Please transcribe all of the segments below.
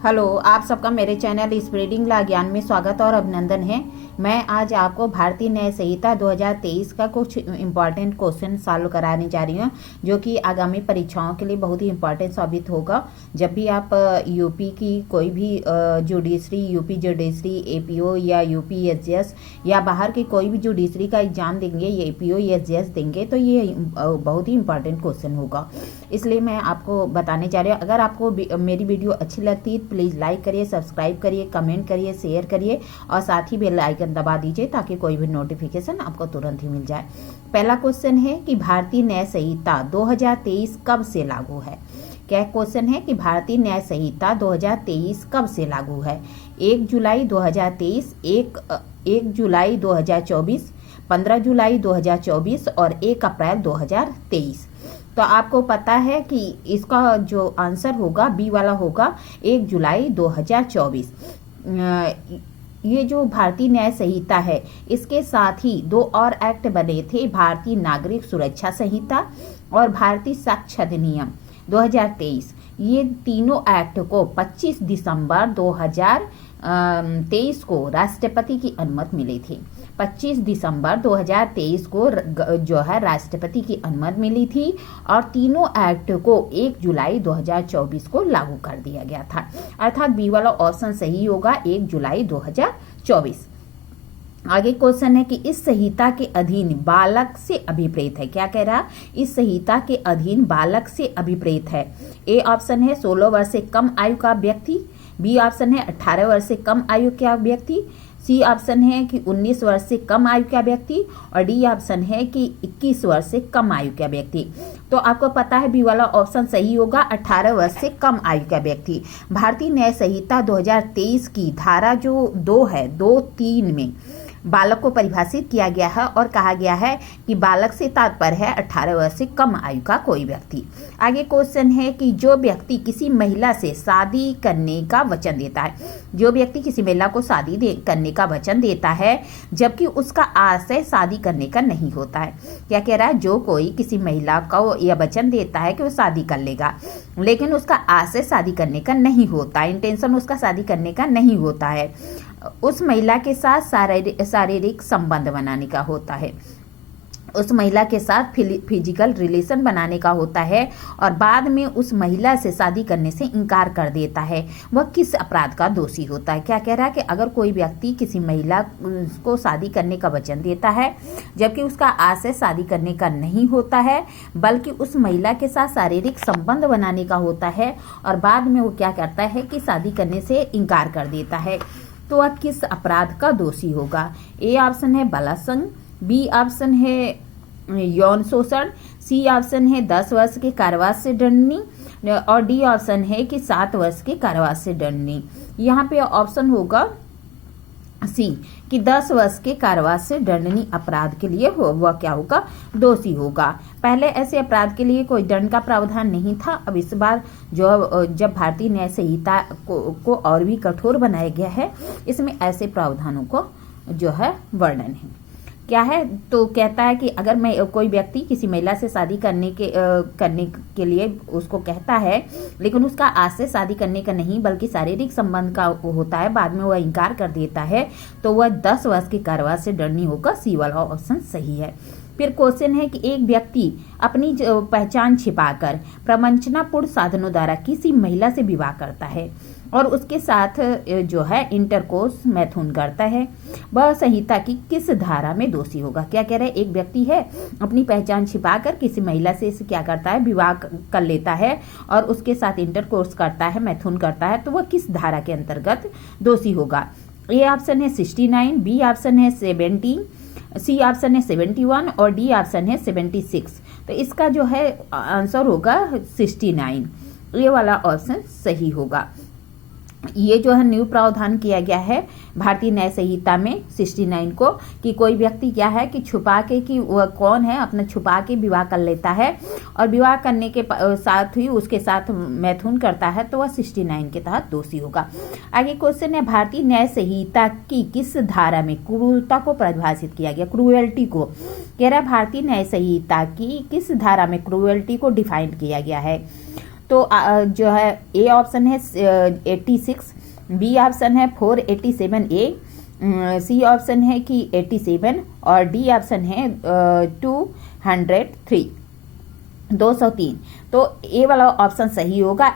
Hello, आप सबका मेरे चैनल स्प्रेडिंग ला ज्ञान में स्वागत और अभिनंदन है। मैं आज आपको भारतीय न्याय संहिता 2023 का कुछ इम्पॉर्टेंट क्वेश्चन सॉल्व कराने जा रही हूँ, जो कि आगामी परीक्षाओं के लिए बहुत ही इम्पॉर्टेंट साबित होगा। जब भी आप यूपी की कोई भी जुडिशरी, यूपी जुडिशरी, एपीओ या यूपी एसजीएस या बाहर की कोई भी जुडिशरी का एग्जाम देंगे, ये एपीओ या एसजीएस देंगे, तो ये बहुत ही इम्पॉर्टेंट क्वेश्चन होगा। इसलिए मैं आपको बताने जा रही हूँ। अगर आपको मेरी वीडियो अच्छी लगती है प्लीज़ लाइक करिए, सब्सक्राइब करिए, कमेंट करिए, शेयर करिए और साथ ही बेल आइकन दबा दीजिए ताकि कोई भी नोटिफिकेशन आपको तुरंत ही मिल जाए। पहला क्वेश्चन है कि भारतीय न्याय संहिता 2023 कब से लागू है। क्या क्वेश्चन है कि भारतीय न्याय संहिता 2023 कब से लागू है। 1 जुलाई 2023, 1 जुलाई 2024, 15 जुलाई 2024 और 1 अप्रैल 2023। तो आपको पता है कि इसका जो आंसर होगा बी वाला होगा 1 जुलाई 2024। ये जो भारतीय न्याय संहिता है, इसके साथ ही दो और एक्ट बने थे, भारतीय नागरिक सुरक्षा संहिता और भारतीय साक्ष्य अधिनियम 2023। ये तीनों एक्ट को 25 दिसंबर 2023 को राष्ट्रपति की अनुमति मिली थी। 25 दिसंबर 2023 को जो है राष्ट्रपति की अनुमति मिली थी और तीनों एक्ट को 1 जुलाई 2024 को लागू कर दिया गया था। अर्थात बी वाला ऑप्शन सही होगा, 1 जुलाई 2024। आगे क्वेश्चन है कि इस संहिता के अधीन बालक से अभिप्रेत है। क्या कह रहा, इस संहिता के अधीन बालक से अभिप्रेत है। ए ऑप्शन है 16 वर्ष से कम आयु का व्यक्ति, बी ऑप्शन है 18 वर्ष से कम आयु का व्यक्ति, सी ऑप्शन है कि 19 वर्ष से कम आयु का व्यक्ति और डी ऑप्शन है कि 21 वर्ष से कम आयु का व्यक्ति। तो आपको पता है बी वाला ऑप्शन सही होगा, 18 वर्ष से कम आयु का व्यक्ति। भारतीय न्याय संहिता 2023 की धारा जो 2 है, 2(3) में बालक को परिभाषित किया गया है और कहा गया है कि बालक से तात्पर्य है 18 वर्ष से कम आयु का कोई व्यक्ति। आगे क्वेश्चन है कि जो व्यक्ति किसी महिला से शादी करने का वचन देता है, जो व्यक्ति किसी महिला को शादी करने का वचन देता है जबकि उसका आशय शादी करने का नहीं होता है। क्या कह रहा है, जो कोई किसी महिला को यह वचन देता है कि वो शादी कर लेगा लेकिन उसका आशय शादी करने का नहीं होता, इंटेंशन उसका शादी करने का नहीं होता है, उस महिला के साथ शारीरिक संबंध बनाने का होता है, उस महिला के साथ फिजिकल रिलेशन बनाने का होता है और बाद में उस महिला से शादी करने से इनकार कर देता है, वह किस अपराध का दोषी होता है। क्या कह रहा है कि अगर कोई व्यक्ति किसी महिला को शादी करने का वचन देता है जबकि उसका आशय शादी करने का नहीं होता है बल्कि उस महिला के साथ शारीरिक संबंध बनाने का होता है और बाद में वो क्या करता है कि शादी करने से इनकार कर देता है, तो वह किस अपराध का दोषी होगा। ए ऑप्शन है बलात्संग, बी ऑप्शन है यौन शोषण, सी ऑप्शन है 10 वर्ष के कारावास से दंडनीय और डी ऑप्शन है कि 7 वर्ष के कारावास से दंडनीय। यहाँ पे ऑप्शन होगा सी कि 10 वर्ष के कारावास से दंडनीय अपराध के लिए वह क्या होगा, दोषी होगा। पहले ऐसे अपराध के लिए कोई दंड का प्रावधान नहीं था। अब इस बार जब भारतीय न्याय संहिता को और भी कठोर बनाया गया है, इसमें ऐसे प्रावधानों को जो है वर्णन है। क्या है, तो कहता है कि अगर मैं कोई व्यक्ति किसी महिला से शादी करने के लिए उसको कहता है लेकिन उसका आशय शादी करने का नहीं बल्कि शारीरिक संबंध का होता है, बाद में वह इनकार कर देता है, तो वह 10 वर्ष के कारावास से दंडनीय होगा। सी वाला ऑप्शन सही है। फिर क्वेश्चन है कि एक व्यक्ति अपनी पहचान छिपाकर प्रवंचनापूर्ण साधनों द्वारा किसी महिला से विवाह करता है और उसके साथ जो है इंटरकोर्स मैथुन करता है, वह संहिता की किस धारा में दोषी होगा। क्या कह रहा है, एक व्यक्ति है अपनी पहचान छिपाकर किसी महिला से क्या करता है, विवाह कर लेता है और उसके साथ इंटरकोर्स करता है, मैथुन करता है, तो वह किस धारा के अंतर्गत दोषी होगा। ए ऑप्शन है 69, बी ऑप्शन है 70, सी ऑप्शन है 71 और डी ऑप्शन है 76। तो इसका जो है आंसर होगा 69। ये वाला ऑप्शन सही होगा। ये जो है न्यू प्रावधान किया गया है भारतीय न्याय संहिता में 69 को कि कोई व्यक्ति क्या है कि छुपा के कि वह कौन है, अपना छुपा के विवाह कर लेता है और विवाह करने के साथ ही उसके साथ मैथुन करता है, तो वह 69 के तहत दोषी होगा। आगे क्वेश्चन है भारतीय न्याय संहिता की किस धारा में क्रूरता को परिभाषित किया गया, क्रूएल्टी को। कह रहा है भारतीय न्याय संहिता की किस धारा में क्रूएल्टी को डिफाइन किया गया है। तो जो है ए ऑप्शन है 86, बी ऑप्शन है 487A, सी ऑप्शन है कि 87 और डी ऑप्शन है 203, 203। तो ए वाला ऑप्शन सही होगा।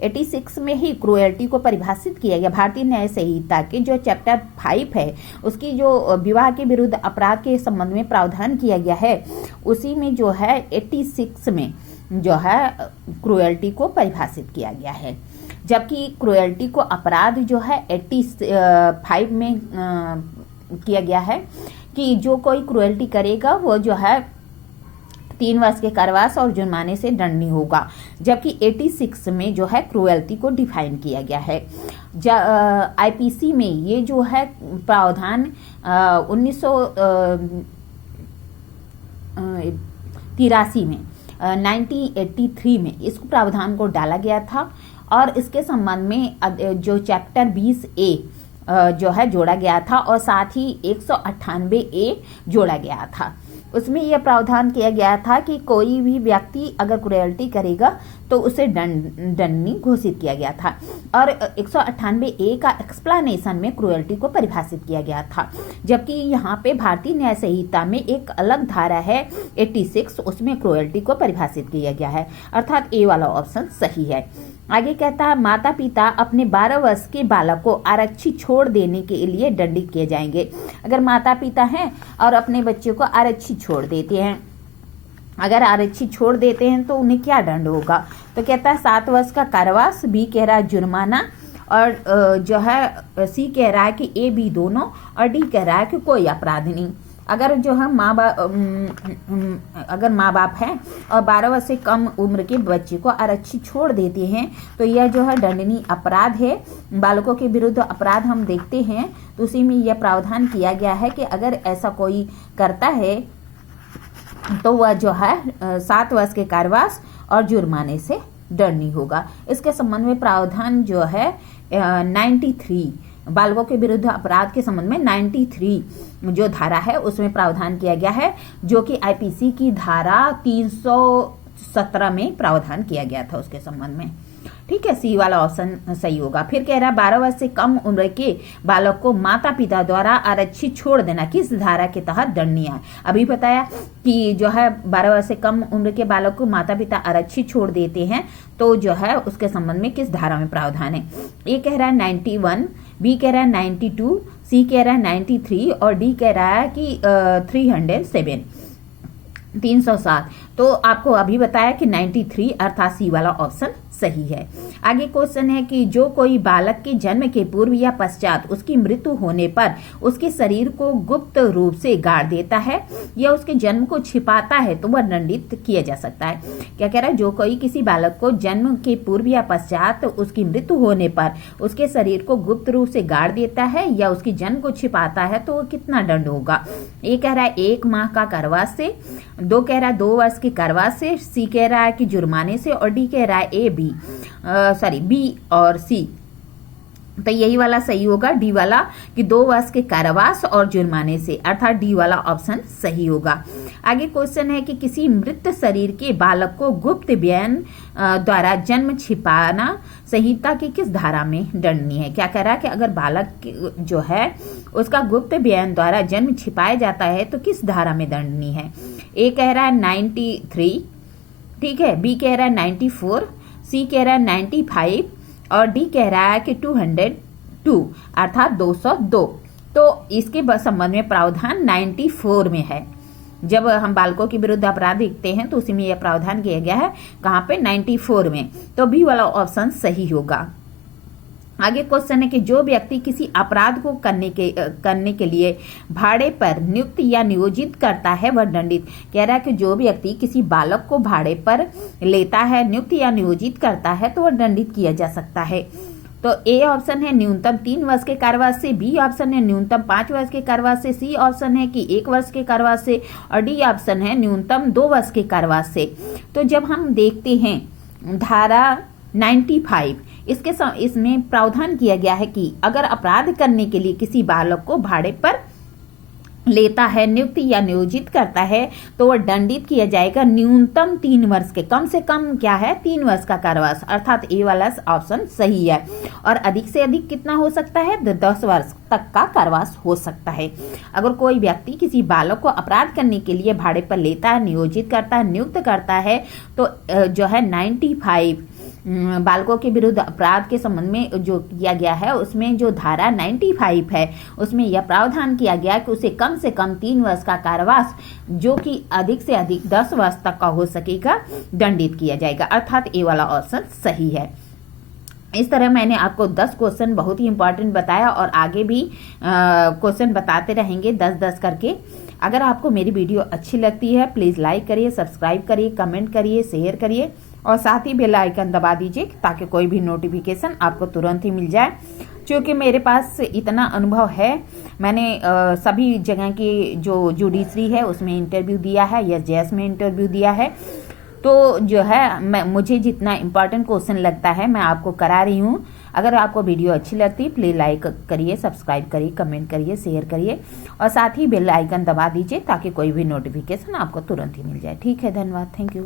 86 में ही क्रूएल्टी को परिभाषित किया गया। भारतीय न्याय संहिता के जो चैप्टर 5 है उसकी जो विवाह के विरुद्ध अपराध के संबंध में प्रावधान किया गया है, उसी में जो है 86 में जो है क्रूएल्टी को परिभाषित किया गया है। जबकि क्रूएल्टी को अपराध जो है 85 में किया गया है कि जो कोई क्रूएल्टी करेगा वो जो है 3 वर्ष के कारावास और जुर्माने से दंडनीय होगा। जबकि 86 में जो है क्रूएल्टी को डिफाइन किया गया है। आईपीसी में ये जो है प्रावधान 1983 में 1983 में इस प्रावधान को डाला गया था और इसके संबंध में जो चैप्टर 20A जो है जोड़ा गया था और साथ ही 198A जोड़ा गया था। उसमें यह प्रावधान किया गया था कि कोई भी व्यक्ति अगर क्रूएल्टी करेगा तो उसे दंडनीय घोषित किया गया था और 198A का एक्सप्लेनेशन में क्रूएल्टी को परिभाषित किया गया था। जबकि यहाँ पे भारतीय न्याय संहिता में एक अलग धारा है 86, उसमें क्रूएल्टी को परिभाषित किया गया है, अर्थात ए वाला ऑप्शन सही है। आगे कहता है माता पिता अपने 12 वर्ष के बालक को आरक्षित छोड़ देने के लिए दंडित किए जाएंगे। अगर माता पिता हैं और अपने बच्चे को आरक्षित छोड़ देते हैं, अगर आरक्षित छोड़ देते हैं तो उन्हें क्या दंड होगा? तो कहता है 7 वर्ष का कारावास, बी कह रहा है जुर्माना और जो है सी कह रहा है कि ए बी दोनों और डी कह रहा है कि कोई अपराध नहीं। अगर जो है अगर माँ बाप हैं और 12 वर्ष से कम उम्र के बच्चे को आरक्षित छोड़ देते हैं तो यह जो है दंडनीय अपराध है। बालकों के विरुद्ध अपराध हम देखते हैं तो उसी में यह प्रावधान किया गया है कि अगर ऐसा कोई करता है तो वह जो है 7 वर्ष के कारावास और जुर्माने से दंडनीय होगा। इसके संबंध में प्रावधान जो है 93 बालकों के विरुद्ध अपराध के संबंध में 93 जो धारा है उसमें प्रावधान किया गया है, जो कि आईपीसी की धारा 317 में प्रावधान किया गया था उसके संबंध में। ठीक है, सी वाला ऑप्शन सही होगा। फिर कह रहा है 12 वर्ष से कम उम्र के बालक को माता पिता द्वारा आरक्षित छोड़ देना किस धारा के तहत दंडनीय है? अभी बताया कि जो है 12 वर्ष से कम उम्र के बालक को माता पिता आरक्षित छोड़ देते हैं तो जो है उसके संबंध में किस धारा में प्रावधान है? ए कह रहा है 91, बी कह रहा है 92, सी कह रहा है 93 और डी कह रहा है कि 307। तो आपको अभी बताया कि 93 अर्थात सी वाला ऑप्शन सही है। आगे क्वेश्चन है कि जो कोई बालक के जन्म के पूर्व या पश्चात उसकी मृत्यु होने पर उसके शरीर को गुप्त रूप से गाड़ देता है या उसके जन्म को छिपाता है तो वह दंडित किया जा सकता है। क्या कह रहा है? जो कोई किसी बालक को जन्म के पूर्व या पश्चात उसकी मृत्यु होने पर उसके शरीर को गुप्त रूप से गाड़ देता है या उसके जन्म को छिपाता है तो कितना दंड होगा? ए कह रहा है 1 माह का कारावास से, 2 कह रहा है 2 वर्ष के कारावास से, सी कह रहा है कि जुर्माने से और डी कह रहा है बी और सी। तो यही वाला सही होगा, डी वाला कि 2 वर्ष के कारावास और जुर्माने से, अर्थात डी वाला ऑप्शन सही होगा। आगे क्वेश्चन है कि किसी मृत शरीर के बालक को गुप्त बयान द्वारा जन्म छिपाना संहिता की किस धारा में दंडनीय है? क्या कह रहा है कि अगर बालक जो है उसका गुप्त बयान द्वारा जन्म छिपाया जाता है तो किस धारा में दंडनीय है? ए कह रहा है 93, ठीक है, बी कह रहा है 94, सी कह रहा है 95 और डी कह रहा है कि 202 अर्थात 202। तो इसके संबंध में प्रावधान 94 में है। जब हम बालकों के विरुद्ध अपराध देखते हैं तो उसी में यह प्रावधान किया गया है, कहाँ पे? 94 में। तो बी वाला ऑप्शन सही होगा। आगे क्वेश्चन है कि जो व्यक्ति किसी अपराध को करने के लिए भाड़े पर नियुक्त या नियोजित करता है वह दंडित। कह रहा है कि जो व्यक्ति किसी बालक को भाड़े पर लेता है, नियुक्त या नियोजित करता है तो वह दंडित किया जा सकता है। तो ए ऑप्शन है न्यूनतम 3 वर्ष के कारावास से, बी ऑप्शन है न्यूनतम 5 वर्ष के कारावास से, सी ऑप्शन है कि 1 वर्ष के कारावास से और डी ऑप्शन है न्यूनतम 2 वर्ष के कारावास से। तो जब हम देखते हैं धारा 95 इसमें प्रावधान किया गया है कि अगर अपराध करने के लिए किसी बालक को भाड़े पर लेता है, नियुक्त या नियोजित करता है, तो वह दंडित किया जाएगा न्यूनतम 3 वर्ष के, कम से कम क्या है 3 वर्ष का कारावास, अर्थात ए वाला ऑप्शन सही है। और अधिक से अधिक कितना हो सकता है, 10 वर्ष तक का कारावास हो सकता है। अगर कोई व्यक्ति किसी बालक को अपराध करने के लिए भाड़े पर लेता है, नियोजित करता है, नियुक्त करता है, तो जो है 95 बालकों के विरुद्ध अपराध के संबंध में जो किया गया है, उसमें जो धारा 95 है, उसमें यह प्रावधान किया गया कि उसे कम से कम 3 वर्ष का कारावास, जो कि अधिक से अधिक 10 वर्ष तक का हो सकेगा, दंडित किया जाएगा, अर्थात ए वाला ऑप्शन सही है। इस तरह मैंने आपको 10 क्वेश्चन बहुत ही इंपॉर्टेंट बताया और आगे भी क्वेश्चन बताते रहेंगे 10-10 करके। अगर आपको मेरी वीडियो अच्छी लगती है प्लीज़ लाइक करिए, सब्सक्राइब करिए, कमेंट करिए, शेयर करिए और साथ ही बेल आइकन दबा दीजिए ताकि कोई भी नोटिफिकेशन आपको तुरंत ही मिल जाए। क्योंकि मेरे पास इतना अनुभव है, मैंने सभी जगह की जो जुडिशरी है उसमें इंटरव्यू दिया है, SJS में इंटरव्यू दिया है, तो जो है मुझे जितना इम्पोर्टेंट क्वेश्चन लगता है मैं आपको करा रही हूँ। अगर आपको वीडियो अच्छी लगती है प्लीज़ लाइक करिए, सब्सक्राइब करिए, कमेंट करिए, शेयर करिए और साथ ही बेल आइकन दबा दीजिए ताकि कोई भी नोटिफिकेशन आपको तुरंत ही मिल जाए। ठीक है, धन्यवाद, थैंक यू।